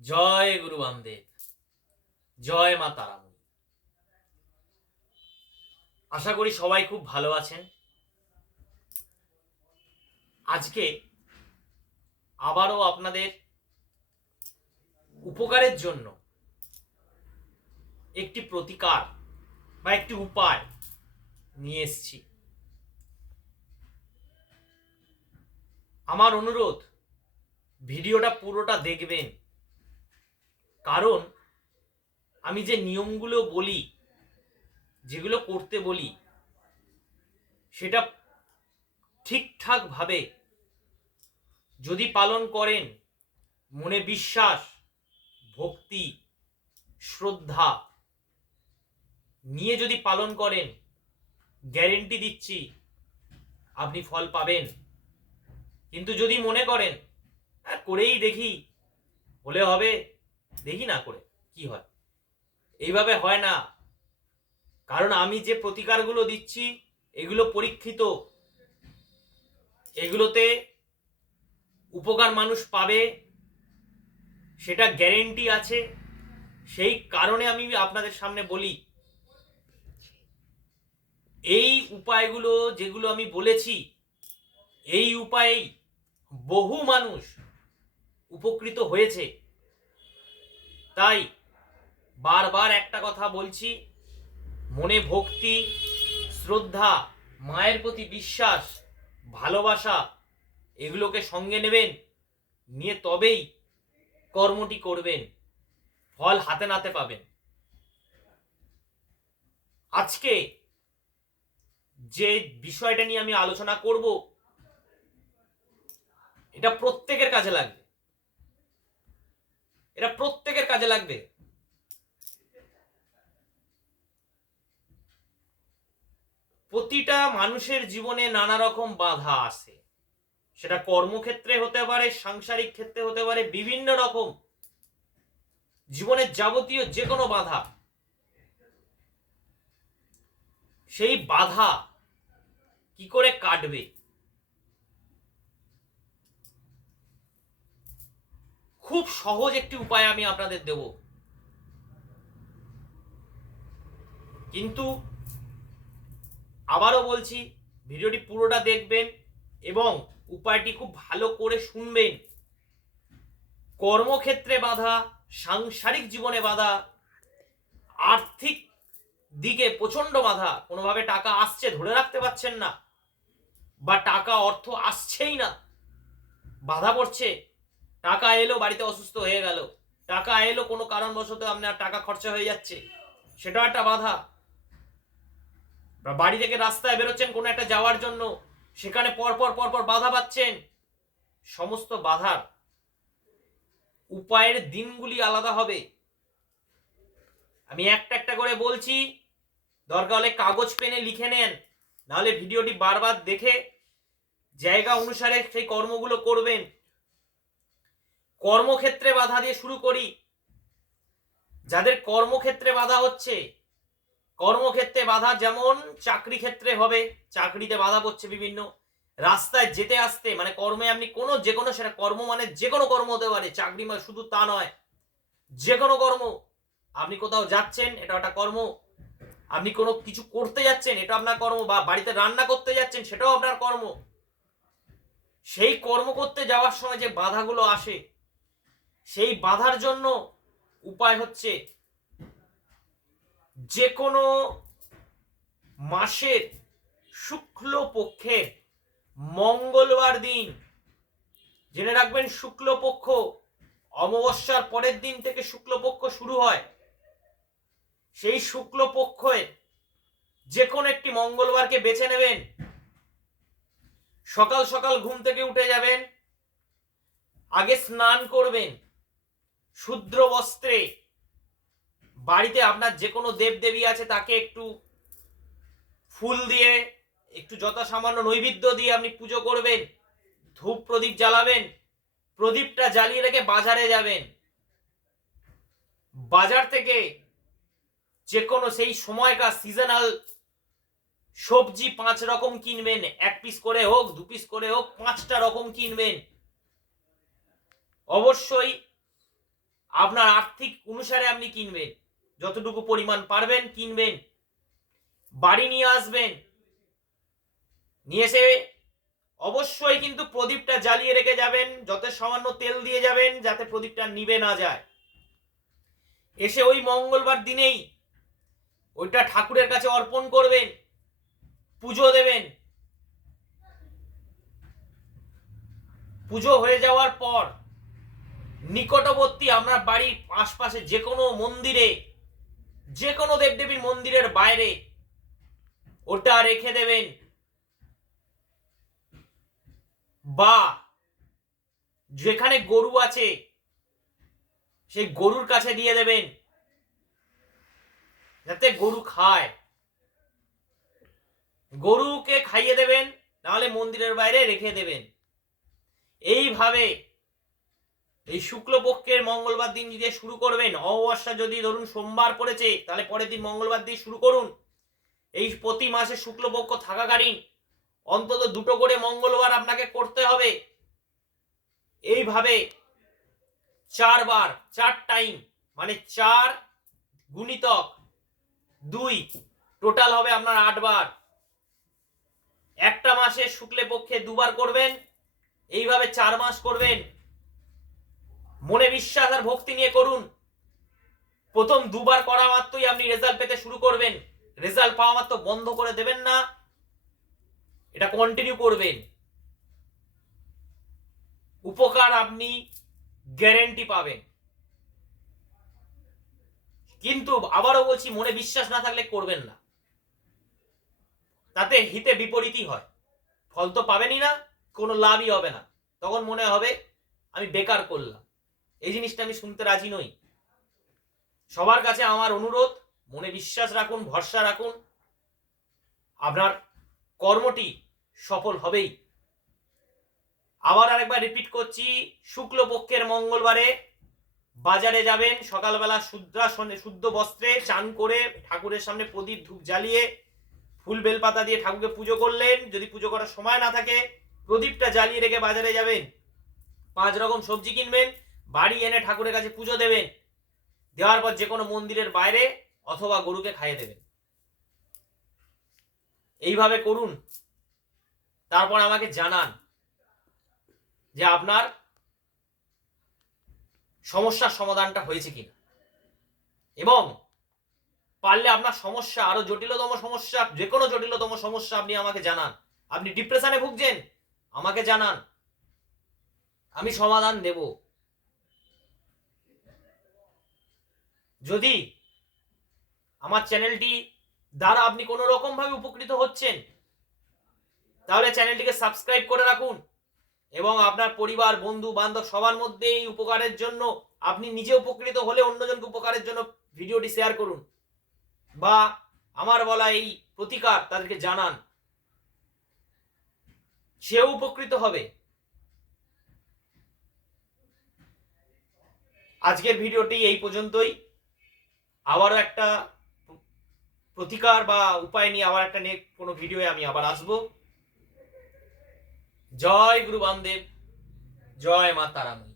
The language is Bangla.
জয় গুরু বামদেব, জয় মা তারামণি। আশা করি সবাই খুব ভালো আছেন। আজকে আবারও আপনাদের উপকারের জন্য একটি প্রতিকার বা একটি উপায় নিয়ে এসেছি। আমার অনুরোধ, ভিডিওটা পুরোটা দেখবেন, কারণ আমি যে নিয়মগুলো বলি, যেগুলো করতে বলি, সেটা ঠিকঠাকভাবে যদি পালন করেন, মনে বিশ্বাস, ভক্তি, শ্রদ্ধা নিয়ে যদি পালন করেন, গ্যারেন্টি দিচ্ছি আপনি ফল পাবেন। কিন্তু যদি মনে করেন করেই দেখি, হলে হবে, দেখি না করে কি হয়, এইভাবে হয় না। কারণ আমি যে প্রতিকারগুলো দিচ্ছি এগুলো পরীক্ষিত, এগুলোতে উপকার মানুষ পাবে সেটা গ্যারেন্টি আছে। সেই কারণে আমি আপনাদের সামনে বলি, এই উপায়গুলো যেগুলো আমি বলেছি, এই উপায়েই বহু মানুষ উপকৃত হয়েছে। তাই বারবার একটা কথা বলছি, মনে ভক্তি, শ্রদ্ধা, মায়ের প্রতি বিশ্বাস, ভালোবাসা এগুলোকে সঙ্গে নেবেন, নিয়ে তবেই কর্মটি করবেন, ফল হাতে নাতে পাবেন। আজকে যে বিষয়টা নিয়ে আমি আলোচনা করব, এটা প্রত্যেকের কাজে লাগবে, এটা প্রত্যেকের কাজে লাগবে। প্রতিটা মানুষের জীবনে নানা রকম বাধা আসে, সেটা কর্মক্ষেত্রে হতে পারে, সাংসারিক ক্ষেত্রে হতে পারে, বিভিন্ন রকম জীবনের যাবতীয় যে কোনো বাধা। সেই বাধা কি করে কাটবে, খুব সহজ একটি উপায় আমি আপনাদের দেব। কিন্তু আবারও বলছি, ভিডিওটি পুরোটা দেখবেন এবং উপায়টি খুব ভালো করে শুনবেন। কর্মক্ষেত্রে বাধা, সাংসারিক জীবনে বাধা, আর্থিক দিকে প্রচন্ড বাধা, কোনোভাবে টাকা আসছে ধরে রাখতে পারছেন না, বা টাকা অর্থ আসছেই না, বাধা পড়ছে, টাকা এলো বাড়িতে অসুস্থ হয়ে গেল, টাকা এলো কোনো কারণবশত আপনার টাকা খরচা হয়ে যাচ্ছে, সেটাও একটা বাধা। বাড়ি থেকে রাস্তায় বেরোচ্ছেন কোনো একটা যাওয়ার জন্য, সেখানে পরপর পরপর বাধা পাচ্ছেন। সমস্ত বাধার উপায়ের দিনগুলি আলাদা হবে। আমি একটা একটা করে বলছি, দরকার হলে কাগজ পেনে লিখে নেন, নাহলে ভিডিওটি বারবার দেখে জায়গা অনুসারে সেই কর্মগুলো করবেন। কর্মক্ষেত্রে বাধা দিয়ে শুরু করি। যাদের কর্মক্ষেত্রে বাধা হচ্ছে, কর্মক্ষেত্রে বাধা যেমন চাকরি ক্ষেত্রে হবে, চাকরিতে বাধা পড়ছে বিভিন্ন, রাস্তায় যেতে আসতে, মানে কর্মে আপনি কোনো যে কোনো, সেটা কর্ম মানে যে কোনো কর্ম হতে পারে, চাকরি মানে শুধু তা নয়, যে কোনো কর্ম। আপনি কোথাও যাচ্ছেন, এটা একটা কর্ম। আপনি কোনো কিছু করতে যাচ্ছেন, এটা আপনার কর্ম। বা বাড়িতে রান্না করতে যাচ্ছেন, সেটাও আপনার কর্ম। সেই কর্ম করতে যাওয়ার সময় যে বাধাগুলো আসে, সেই বাধার জন্য উপায় হচ্ছে, যে কোনো মাসের শুক্ল পক্ষের মঙ্গলবার দিন, জেনে রাখবেন শুক্লপক্ষ অমাবস্যার পরের দিন থেকে শুক্লপক্ষ শুরু হয়। সেই শুক্লপক্ষে যে কোনো একটি মঙ্গলবারকে বেছে নেবেন, সকাল সকাল ঘুম থেকে উঠে যাবেন, আগে স্নান করবেন শুদ্র বস্ত্রে, বাড়িতে আপনার যে কোনো দেবদেবী আছে তাকে একটু ফুল দিয়ে, একটু যথাসামান্য নৈবেদ্য দিয়ে আপনি পুজো করবেন, ধূপ প্রদীপ জ্বালাবেন, প্রদীপটা জ্বালিয়ে রেখে বাজারে যাবেন, বাজার থেকে যে কোনো সেই সময়কার সিজনাল সবজি 5 রকম কিনবেন, 1 পিস করে হোক, 2 পিস করে হোক, 5টা রকম কিনবেন। অবশ্যই আপনার আর্থিক অনুসারে আপনি কিনবেন, যতটুকু পরিমাণ পারবেন কিনবেন, বাড়ি নিয়ে আসবেন, নিয়ে এসে অবশ্যই কিন্তু প্রদীপটা জ্বালিয়ে রেখে যাবেন, যত সামান্য তেল দিয়ে যাবেন যাতে প্রদীপটা নিভে না যায়। এসে ওই মঙ্গলবার দিনেই ওইটা ঠাকুরের কাছে অর্পণ করবেন, পুজো দেবেন। পুজো হয়ে যাওয়ার পর নিকটবর্তী আপনার বাড়ির আশপাশে যে কোনো মন্দিরে, যে কোনো দেবদেবীর মন্দিরের বাইরে ওটা রেখে দেবেন, বা যেখানে গরু আছে সেই গরুর কাছে দিয়ে দেবেন যাতে গরু খায়। গরুকে খাইয়ে দেবেন, নাহলে মন্দিরের বাইরে রেখে দেবেন। এইভাবে এই শুক্লপক্ষের মঙ্গলবার দিন দিয়ে শুরু করবেন। অমাবস্যা যদি ধরুন সোমবার পড়েছে, তাহলে পরের দিন মঙ্গলবার দিয়ে শুরু করুন। এই প্রতি মাসে শুক্লপক্ষ থাকাকালীন অন্তত 2টো করে মঙ্গলবার আপনাকে করতে হবে। এইভাবে 4 বার, 4 টাইম, মানে 4 গুণিতক 2, টোটাল হবে আপনার 8 বার। একটা মাসে শুক্লপক্ষে 2 বার করবেন, এইভাবে 4 মাস করবেন। মনে বিশ্বাস আর ভক্তি নিয়ে করুন। প্রথম 2 বার করা মাত্রই আপনি রেজাল্ট পেতে শুরু করবেন। রেজাল্ট পাওয়া মাত্র বন্ধ করে দেবেন না, এটা কন্টিনিউ করবেন। উপকার আপনি গ্যারেন্টি পাবেন। কিন্তু আবারও বলছি, মনে বিশ্বাস না থাকলে করবেন না, তাতে হিতে বিপরীতই হয়। ফল তো পাবেনই না, কোনো লাভই হবে না। তখন মনে হবে আমি বেকার করলাম। এই জিনিসটা আমি শুনতে রাজি নই। সবার কাছে আমার অনুরোধ, মনে বিশ্বাস রাখুন, ভরসা রাখুন, আপনার কর্মটি সফল হবেই। আবার আরেকবার রিপিট করছি, শুক্লপক্ষের মঙ্গলবারে বাজারে যাবেন, সকালবেলা শুদ্ধ বস্ত্রে চান করে ঠাকুরের সামনে প্রদীপ ধূপ জ্বালিয়ে ফুল বেলপাতা দিয়ে ঠাকুরকে পুজো করলেন। যদি পুজো করার সময় না থাকে, প্রদীপটা জ্বালিয়ে রেখে বাজারে যাবেন, 5 রকম সবজি কিনবেন, বাড়ি এনে ঠাকুরের কাছে পুজো দেবেন। দেওয়ার পর যে কোনো মন্দিরের বাইরে অথবা গরুকে খাইয়ে দেবেন। এইভাবে করুন, তারপর আমাকে জানান যে আপনার সমস্যার সমাধানটা হয়েছে কিনা, এবং পারলে আপনার সমস্যা আরো জটিলতম সমস্যা, যে কোনো জটিলতম সমস্যা আপনি আমাকে জানান। আপনি ডিপ্রেশনে ভুগছেন, আমাকে জানান, আমি সমাধান দেব। যদি আমার চ্যানেলটি দ্বারা আপনি কোনো রকম ভাবে উপকৃত হচ্ছেন, তাহলে চ্যানেলটিকে সাবস্ক্রাইব করে রাখুন, এবং আপনার পরিবার, বন্ধু বান্ধব সবার মধ্যে এই উপকারের জন্য, আপনি নিজে উপকৃত হলে অন্যজনকে উপকারের জন্য ভিডিওটি শেয়ার করুন, বা আমার বলা এই প্রতিকার তাদেরকে জানান, সেও উপকৃত হবে। আজকের ভিডিওটি এই পর্যন্তই। আবারও একটা প্রতিকার বা উপায় নিয়ে আবার একটা কোনো ভিডিওয়ে আমি আবার আসবো। জয় গুরু বামদেব, জয় মা তারামণি।